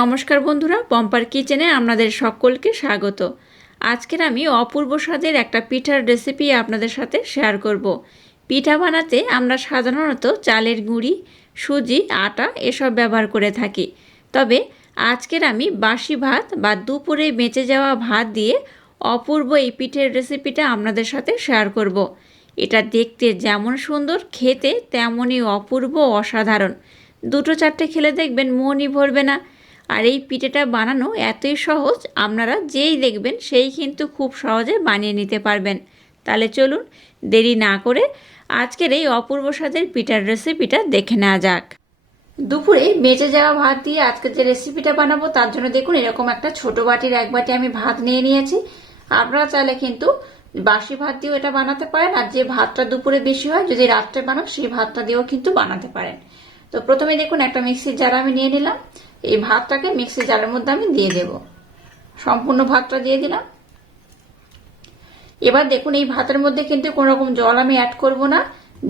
নমস্কার বন্ধুরা, পম্পার কিচেনে আপনাদের সকলকে স্বাগত। আজকের আমি অপূর্ব স্বাদের একটা পিঠার রেসিপি আপনাদের সাথে শেয়ার করব। পিঠা বানাতে আমরা সাধারণত চালের গুঁড়ি, সুজি, আটা এসব ব্যবহার করে থাকি। তবে আজকের আমি বাসি ভাত বা দুপুরে বেঁচে যাওয়া ভাত দিয়ে অপূর্ব এই পিঠের রেসিপিটা আপনাদের সাথে শেয়ার করব। এটা দেখতে যেমন সুন্দর, খেতে তেমনই অপূর্ব, অসাধারণ। দুটো চারটে খেলে দেখবেন মনই ভরবে না। আর এই পিঠেটা বানানো এতই সহজ, আপনারা যেই দেখবেন সেই কিন্তু খুব সহজে বানিয়ে নিতে পারবেন। তাহলে চলুন দেরি না করে আজকের এই অপূর্ব স্বাদের পিঠার রেসিপিটা দেখে নেওয়া যাক। দুপুরে বেঁচে যাওয়া ভাত দিয়ে আজকে যে রেসিপিটা বানাবো তার জন্য দেখুন এরকম একটা ছোট বাটির এক বাটি আমি ভাত নিয়ে নিয়েছি। আপনারা চাইলে কিন্তু বাসি ভাত দিয়েও এটা বানাতে পারেন, আর যে ভাতটা দুপুরে বেশি হয় যদি রাত্রে বানান সেই ভাতটা দিয়েও কিন্তু বানাতে পারেন। তো প্রথমে দেখুন একটা মিক্সির জার আমি নিয়ে নিলাম। এই ভাতটাকে মিক্সির জারের মধ্যে আমি দিয়ে দেব। সম্পূর্ণ ভাতটা দিয়ে দিলাম। এবার দেখুন এই ভাতের মধ্যে কিন্তু কোনো রকম জল আমি অ্যাড করব না।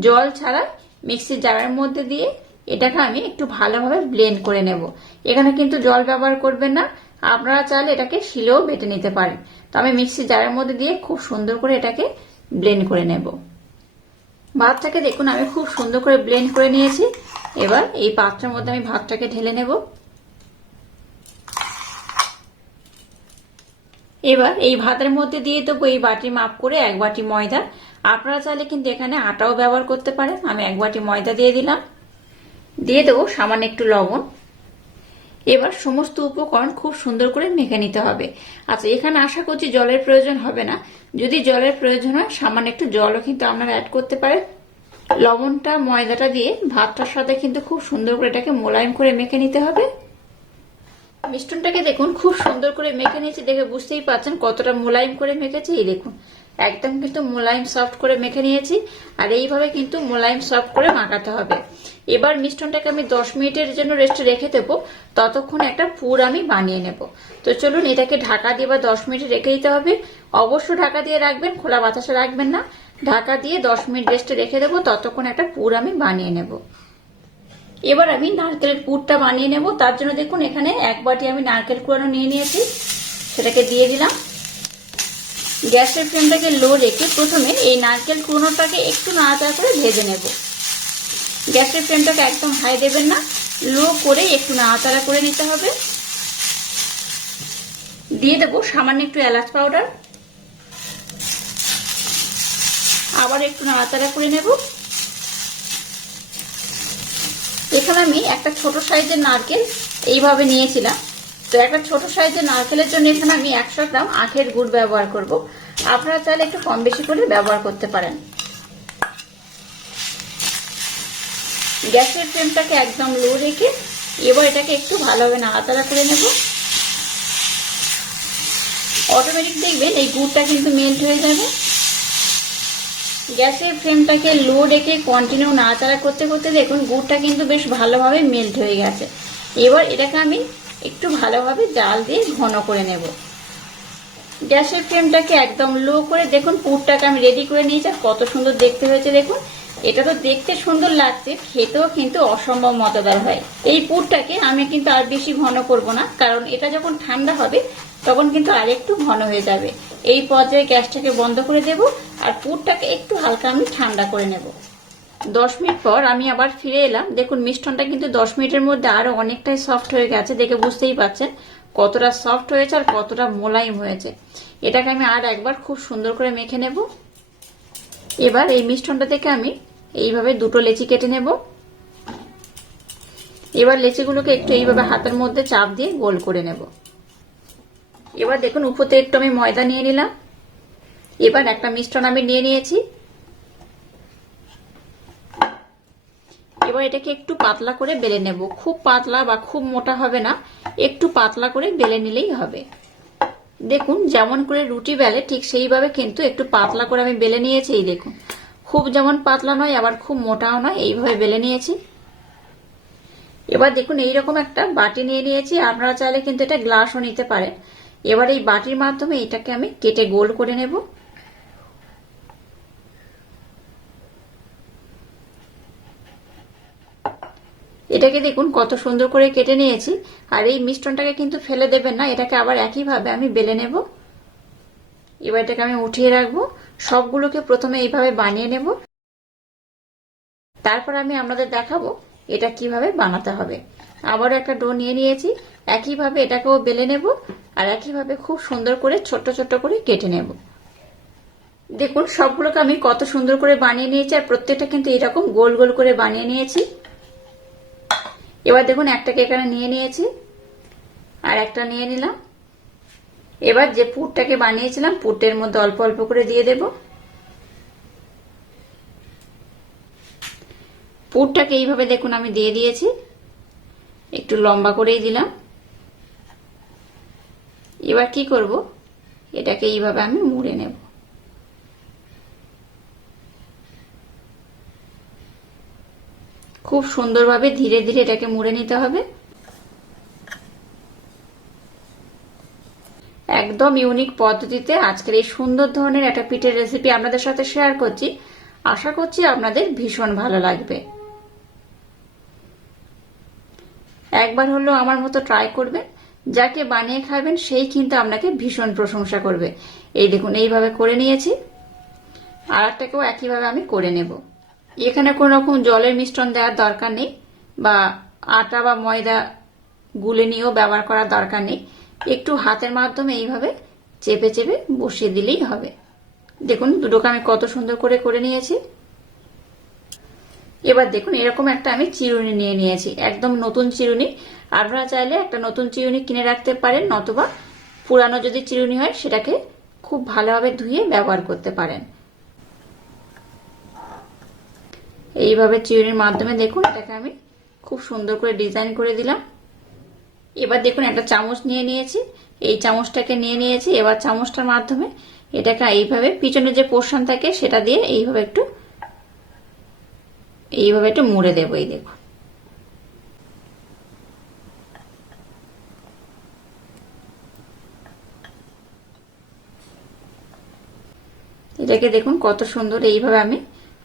জল ছাড়া মিক্সির জারের মধ্যে দিয়ে এটাকে আমি একটু ভালোভাবে ব্লেন্ড করে নেব। এখানে কিন্তু জল ব্যবহার করবেন না, আপনারা চাইলে এটাকে শিলেও বেটে নিতে পারেন। তো আমি মিক্সির জারের মধ্যে দিয়ে খুব সুন্দর করে এটাকে ব্লেন্ড করে নেব। ভাতটাকে দেখুন আমি খুব সুন্দর করে ব্লেন্ড করে নিয়েছি। এবার এই পাত্রের মধ্যে আমি ভাতটাকে ঢেলে নেব। এবার এই ভাতের মধ্যে দিয়ে দেবো এই বাটি মাপ করে এক বাটি ময়দা। আপনারা চাইলে কিন্তু এখানে আটাও ব্যবহার করতে পারেন। আমি এক বাটি ময়দা দিয়ে দিলাম। দিয়ে দেবো সামান্য একটু লবণ। এবার সমস্ত উপকরণ খুব সুন্দর করে মেখে নিতে হবে। আচ্ছা, এখানে আশা করছি জলের প্রয়োজন হবে না। যদি জলের প্রয়োজন হয় সামান্য একটু জলও কিন্তু আপনারা অ্যাড করতে পারেন। লবণটা ময়দাটা দিয়ে ভাতটার সাথে কিন্তু খুব সুন্দর করে এটাকে মোলায়েম করে মেখে নিতে হবে। মিষ্টনটাকে দেখুন খুব সুন্দর করে মেখে নিয়েছি, দেখে বুঝতেই পারছেন কতটা মোলায়েম করে মেখেছি। এই দেখুন একদম কিন্তু মোলায়েম সফট করে মেখে নিয়েছি। আর এইভাবে কিন্তু মোলায়েম সফট করে মাখাতে হবে। এবার মিষ্টনটাকে আমি 10 মিনিটের জন্য রেস্টে রেখে দেবো। ততক্ষণ একটা পুর আমি বানিয়ে নেব। তো চলুন এটাকে ঢাকা দিয়ে বা 10 মিনিট রেখে দিতে হবে। অবশ্য ঢাকা দিয়ে রাখবেন, খোলা বাতাসে রাখবেন না। ঢাকা দিয়ে 10 মিনিট রেস্টে রেখে দেবো, ততক্ষণ একটা পুর আমি বানিয়ে নেব। এবার আমি নারকেলের পুরটা বানিয়ে নেব। তার জন্য দেখুন এখানে এক বাটি আমি নারকেল কুড়ানো নিয়ে নিয়েছি, সেটাকে দিয়ে দিলাম। গ্যাসের ফ্লেমটাকে লো রেখে প্রথমে এই নারকেল কুড়ানোটাকে একটু নাড়াচাড়া করে ভেজে নেব। গ্যাসের ফ্লেমটাকে একদম হাই দেবেন না, লো করে একটু নাড়াচাড়া করে নিতে হবে। দিয়ে দেবো সামান্য একটু এলাচ পাউডার। আবার একটু নাড়াচাড়া করে নেব। এখানে আমি একটা ছোট সাইজের নারকেল এইভাবে নিয়েছিলাম। তো একটা ছোট সাইজের নারকেলের জন্য এখানে আমি 100 গ্রাম আখের গুড় ব্যবহার করব। আপনারা চাইলে একটু কম বেশি করে ব্যবহার করতে পারেন। গ্যাসের ফ্লেমটাকে একদম লো রেখে এবার এটাকে একটু ভালোভাবে নাড়াচাড়া করে নেব। অটোমেটিক দেখবেন এই গুড়টা কিন্তু মেল্ট হয়ে যাবে। গ্যাসের ফ্লেমটাকে লো রেখে কন্টিনিউ নাড়াচাড়া করতে করতে দেখুন গুড়টা কিন্তু বেশ ভালোভাবে মেল্ট হয়ে গেছে। এবার এটাকে আমি একটু ভালোভাবে জাল দিয়ে ঘন করে নেব। গ্যাসের ফ্লেমটাকে একদম লো করে দেখুন পুরটাকে আমি রেডি করে নিয়েছি। কত সুন্দর দেখতে হয়েছে দেখুন। এটা তো দেখতে সুন্দর লাগছে, খেতেও কিন্তু অসম্ভব মজাদার হয়। এই পুরটাকে আমি কিন্তু আর বেশি ঘন করব না, কারণ এটা যখন ঠান্ডা হবে তখন কিন্তু আর একটু ঘন হয়ে যাবে। এই পর্যায়ে গ্যাসটাকে বন্ধ করে দেব আর পুরটাকে একটু হালকা আমি ঠান্ডা করে নেব। 10 মিনিট পর আমি আবার ফিরে এলাম। দেখুন মিষ্টনটা কিন্তু 10 মিনিটের মধ্যে আরো অনেকটাই সফট হয়ে গেছে, দেখে বুঝতেই পারছেন কতটা সফট হয়েছে আর কতটা মোলায়েম হয়েছে। এটাকে আমি আর একবার খুব সুন্দর করে মেখে নেব। এবার এই মিষ্টনটা থেকে আমি এইভাবে দুটো লেচি কেটে নেব। এবার লেচিগুলোকে একটু এইভাবে হাতের মধ্যে চাপ দিয়ে গোল করে নেব। এবার দেখুন উপরে একটু আমি ময়দা নিয়ে নিলাম। এবার একটা মিষ্টন আমি নিয়ে নিয়েছি। এবার এটাকে একটু পাতলা করে বেলে নেব। খুব পাতলা বা খুব মোটা হবে না, একটু পাতলা করে বেলে নিলেই হবে। দেখুন যেমন করে রুটি বেলে ঠিক সেইভাবে কিন্তু একটু পাতলা করে আমি বেলে নিয়েছি। এই দেখুন খুব যেমন পাতলা নয় আবার খুব মোটাও নয়, এইভাবে বেলে নিয়েছি। এবার দেখুন এইরকম একটা বাটি নিয়ে নিয়েছি। আপনারা চাইলে কিন্তু এটা গ্লাসও নিতে পারেন। এবার এই বাটির মাধ্যমে এটাকে আমি কেটে গোল করে নেব। এটাকে দেখুন কত সুন্দর করে কেটে নিয়েছি। আর এই মিশ্রণটাকে কিন্তু ফেলে দেবেন না, এটাকে আবার একইভাবে আমি বেলে নেব। এবার এটাকে আমি উঠিয়ে রাখবো। সবগুলোকে প্রথমে এইভাবে বানিয়ে নেব, তারপর আমি আপনাদের দেখাবো এটা কিভাবে বানাতে হবে। আবারও একটা ডো নিয়ে নিয়েছি, একইভাবে এটাকেও বেলে নেব আর একইভাবে খুব সুন্দর করে ছোট্ট ছোট্ট করে কেটে নেব। দেখুন সবগুলোকে আমি কত সুন্দর করে বানিয়ে নিয়েছি, আর প্রত্যেকটা কিন্তু এরকম গোল গোল করে বানিয়ে নিয়েছি। এবার দেখুন একটাকে এখানে নিয়ে নিয়েছি আর একটা নিয়ে নিলাম। এবার যে পুরটাকে বানিয়েছিলাম পুরটার মধ্যে অল্প অল্প করে দিয়ে দেব। পুরটাকে এইভাবে দেখুন আমি দিয়ে দিয়েছি, একটু লম্বা করেই দিলাম। এবার কি করব, এটাকে এইভাবে আমি মুড়ে নেব। খুব সুন্দরভাবে ধীরে ধীরে এটাকে মুড়ে নিতে হবে। একদম ইউনিক পদ্ধতিতে আজকের এই সুন্দর ধরনের একটা পিঠের রেসিপি আপনাদের সাথে শেয়ার করছি। আশা করছি আপনাদের ভীষণ ভালো লাগবে। একবার হলো আমার মতো ট্রাই করবেন, যাকে বানিয়ে খাবেন সেই কিন্তু আপনাকে ভীষণ প্রশংসা করবে। এই দেখুন এইভাবে করে নিয়েছি, আর একটাকেও একইভাবে আমি করে নেব। এখানে কোনো রকম জলের মিশ্রণ দেওয়ার দরকার নেই, বা আটা বা ময়দা গুলে নিয়েও ব্যবহার করার দরকার নেই। একটু হাতের মাধ্যমে এইভাবে চেপে চেপে বসিয়ে দিলেই হবে। দেখুন দুটোকে আমি কত সুন্দর করে করে নিয়েছি। এবার দেখুন এরকম একটা আমি চিরুনি নিয়ে নিয়েছি, একদম নতুন চিরুনি। আপনারা চাইলে একটা নতুন চিরুনি কিনে রাখতে পারেন, নতুবা পুরানো যদি চিরুনি হয় সেটাকে খুব ভালোভাবে ধুয়ে ব্যবহার করতে পারেন। এইভাবে চিরুনির মাধ্যমে দেখুন এটাকে আমি খুব সুন্দর করে ডিজাইন করে দিলাম। এবার দেখুন একটা চামচ নিয়ে নিয়েছি, এই চামচটাকে নিয়ে নিয়েছি। এবার চামচটার মাধ্যমে এটাকে এইভাবে পিছনে যে পোর্শন থাকে সেটা দিয়ে এইভাবে একটু মুড়ে দেব। এই দেখুন এটাকে দেখুন কত সুন্দর এইভাবে আমি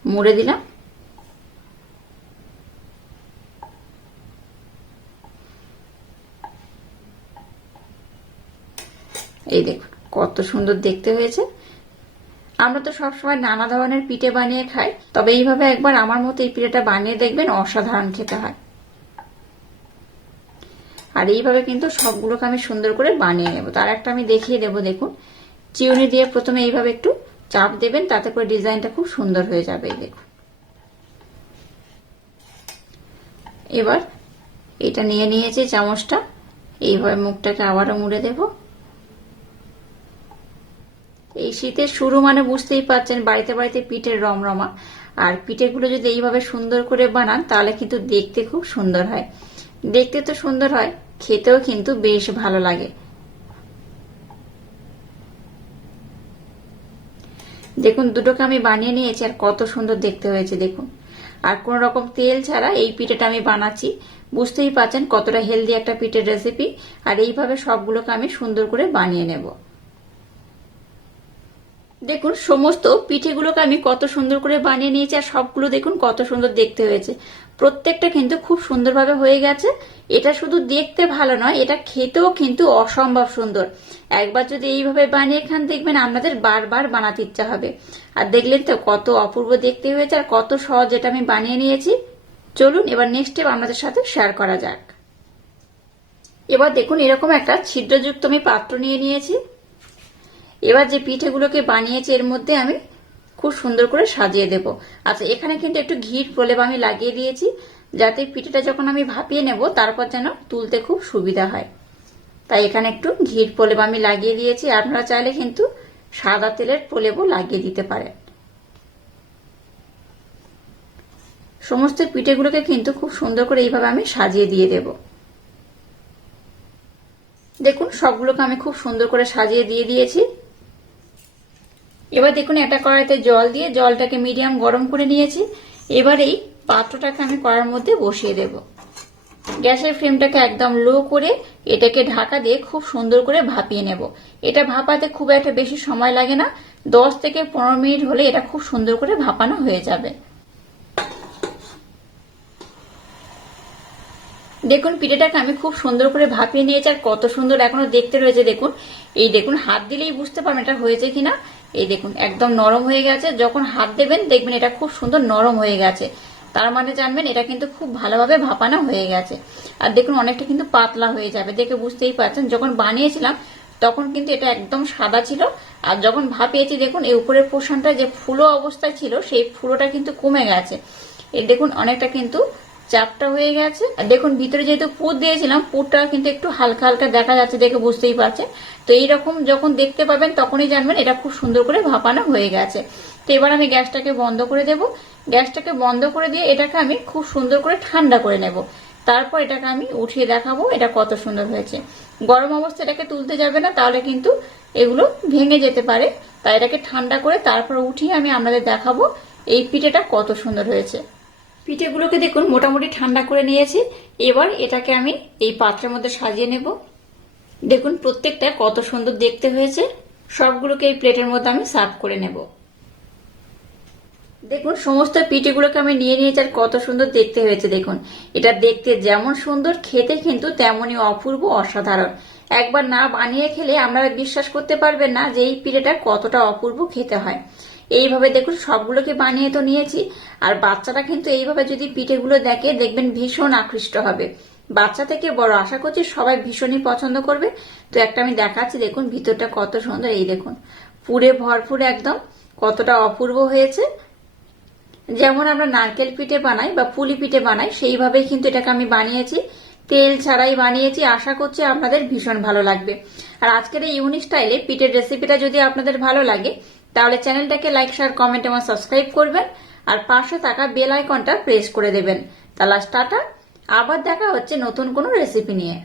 মুড়ে দিলাম। এই দেখুন কত সুন্দর দেখতে হয়েছে। আমরা তো সবসময় নানা ধরনের পিঠে বানিয়ে খাই, তবে এইভাবে একবার আমার মতো এই পিঠেটা বানিয়ে দেখবেন, অসাধারণ খেতে হয়। আর এইভাবে কিন্তু সবগুলোকে আমি সুন্দর করে বানিয়ে নেব। তার একটা আমি দেখিয়ে দেব। দেখুন চিরুনি দিয়ে প্রথমে এইভাবে একটু চাপ দেবেন, তাতে করে ডিজাইনটা খুব সুন্দর হয়ে যাবে। এই দেখুন এবার এটা নিয়ে নিয়েছি চামচটা, এইভাবে মুখটাকে আবারও মুড়ে দেব। এই শীতের শুরু মানে বুঝতেই পারছেন বাড়িতে বাড়িতে পিঠের রমরমা। আর পিঠেগুলো যদি এইভাবে সুন্দর করে বানান তাহলে কিন্তু দেখতে খুব সুন্দর হয়। দেখতে তো সুন্দর হয়, খেতেও কিন্তু বেশ ভালো লাগে। দেখুন দুটোকে আমি বানিয়ে নিয়েছি আর কত সুন্দর দেখতে হয়েছে দেখুন। আর কোন রকম তেল ছাড়া এই পিঠেটা আমি বানাচ্ছি, বুঝতেই পারছেন কতটা হেলদি একটা পিঠের রেসিপি। আর এইভাবে সবগুলোকে আমি সুন্দর করে বানিয়ে নেব। দেখুন সমস্ত পিঠেগুলোকে আমি কত সুন্দর করে বানিয়ে নিয়েছি, আর সবগুলো দেখুন কত সুন্দর দেখতে হয়েছে। প্রত্যেকটা কিন্তু খুব সুন্দরভাবে হয়ে গেছে। এটা শুধু দেখতে ভালো নয়, এটা খেতেও কিন্তু অসম্ভব সুন্দর। একবার যদি এইভাবে বানিয়ে খান দেখবেন আপনাদের বারবার বানাতে ইচ্ছা হবে। আর দেখলেন তো কত অপূর্ব দেখতে হয়েছে, আর কত সহজ এটা আমি বানিয়ে নিয়েছি। চলুন এবার নেক্সট স্টেপ আপনাদের সাথে শেয়ার করা যাক। এবার দেখুন এরকম একটা ছিদ্রযুক্ত আমি পাত্র নিয়ে নিয়েছি। এবার যে পিঠেগুলোকে বানিয়েছি এর মধ্যে আমি খুব সুন্দর করে সাজিয়ে দেব। আচ্ছা এখানে কিন্তু একটু ঘির প্রলেপ আমি লাগিয়ে দিয়েছি, যাতে পিঠেটা যখন আমি ভাপিয়ে নেব তারপর যেন তুলতে খুব সুবিধা হয়। তাই এখানে একটু ঘির প্রলেপ আমি লাগিয়ে দিয়েছি। আপনারা চাইলে কিন্তু সাদা তেলের প্রলেপও লাগিয়ে দিতে পারেন। সমস্ত পিঠেগুলোকে কিন্তু খুব সুন্দর করে এইভাবে আমি সাজিয়ে দিয়ে দেব। দেখুন সবগুলোকে আমি খুব সুন্দর করে সাজিয়ে দিয়ে দিয়েছি। এবার দেখুন একটা কড়াইতে জল দিয়ে জলটাকে মিডিয়াম গরম করে নিয়েছি। এবার এই পাত্রটাকে আমি কড়াইয়ের মধ্যে বসিয়ে দেব। গ্যাসের ফ্লেমটাকে একদম লো করে এটাকে ঢাকা দিয়ে খুব সুন্দর করে ভাপিয়ে নেব। এটা ভাপাতে খুব একটা বেশি সময় লাগে না, 10 থেকে 15 মিনিট হলে এটা খুব সুন্দর করে ভাপানো হয়ে যাবে। দেখুন পিঠেটাকে আমি খুব সুন্দর করে ভাপিয়ে নিয়েছি, আর কত সুন্দর এখনো দেখতে রয়েছে। দেখুন এই দেখুন, হাত দিলেই বুঝতে পারবেন এটা হয়েছে কিনা। এই দেখুন একদম নরম হয়ে গেছে, যখন হাত দেবেন দেখবেন এটা খুব সুন্দর নরম হয়ে গেছে, তার মানে জানবেন এটা কিন্তু খুব ভালোভাবে ভাপানো হয়ে গেছে। আর দেখুন অনেকটা কিন্তু পাতলা হয়ে যাবে, দেখে বুঝতেই পারছেন। যখন বানিয়েছিলাম তখন কিন্তু এটা একদম সাদা ছিল, আর যখন ভাপিয়েছি দেখুন এই উপরের পোর্শনটা যে ফুলো অবস্থায় ছিল সেই ফুলোটা কিন্তু কমে গেছে। এই দেখুন অনেকটা কিন্তু চাপটা হয়ে গেছে। আর দেখুন ভিতরে যেহেতু পুর দিয়েছিলাম, পুরটা কিন্তু একটু হালকা হালকা দেখা যাচ্ছে, দেখে বুঝতেই পারছেন। তো এইরকম যখন দেখতে পাবেন তখনই জানবেন এটা খুব সুন্দর করে ভাপানো হয়ে গেছে। তো এবার আমি গ্যাসটাকে বন্ধ করে দেব। গ্যাসটাকে বন্ধ করে দিয়ে এটাকে আমি খুব সুন্দর করে ঠান্ডা করে নেব, তারপর এটাকে আমি উঠিয়ে দেখাবো এটা কত সুন্দর হয়েছে। গরম অবস্থা এটাকে তুলতে যাবে না, তাহলে কিন্তু এগুলো ভেঙে যেতে পারে। তাই এটাকে ঠান্ডা করে তারপর উঠিয়ে আমি আপনাদের দেখাবো এই পিঠেটা কত সুন্দর হয়েছে। পিঠেগুলোকে দেখুন মোটামুটি ঠান্ডা করে নিয়েছি। এবার এটাকে আমি এই পাত্রের মধ্যে সাজিয়ে নেব। দেখুন প্রত্যেকটা কত সুন্দর দেখতে হয়েছে। সবগুলোকে এই প্লেটের মধ্যে আমি সার্ভ করে নেব। দেখুন সমস্ত পিঠেগুলোকে আমি নিয়ে নিয়েছি, আর কত সুন্দর দেখতে হয়েছে। দেখুন এটা দেখতে যেমন সুন্দর, খেতে কিন্তু তেমনই অপূর্ব, অসাধারণ। একবার না বানিয়ে খেলে আপনারা বিশ্বাস করতে পারবেন না যে এই পিঠেটা কতটা অপূর্ব খেতে হয়। এইভাবে দেখুন সবগুলোকে বানিয়ে তো নিয়েছি, আর বাচ্চারা কিন্তু এইভাবে যদি পিঠেগুলো দেখে দেখবেন ভীষণ আকৃষ্ট হবে। বাচ্চা থেকে বড় আশা করছি সবাই ভীষণই পছন্দ করবে। তো একটা আমি দেখাচ্ছি, দেখুন ভিতরটা কত সুন্দর। এই দেখুন পুরে ভরপুর একদম, কতটা অপূর্ব হয়েছে। যেমন আমরা নারকেল পিঠে বানাই বা পুলি পিঠে বানাই সেইভাবেই কিন্তু এটাকে আমি বানিয়েছি, তেল ছাড়াই বানিয়েছি। আশা করছি আপনাদের ভীষণ ভালো লাগবে। আর আজকের এই ইউনিক স্টাইলে পিঠের রেসিপিটা যদি আপনাদের ভালো লাগে তাহলে চ্যানেলটাকে লাইক, শেয়ার, কমেন্ট এবং সাবস্ক্রাইব করবেন, আর পাশে থাকা বেল আইকনটা প্রেস করে দেবেন। তাহলে টাটা, আবার দেখা হচ্ছে নতুন কোনো রেসিপি নিয়ে।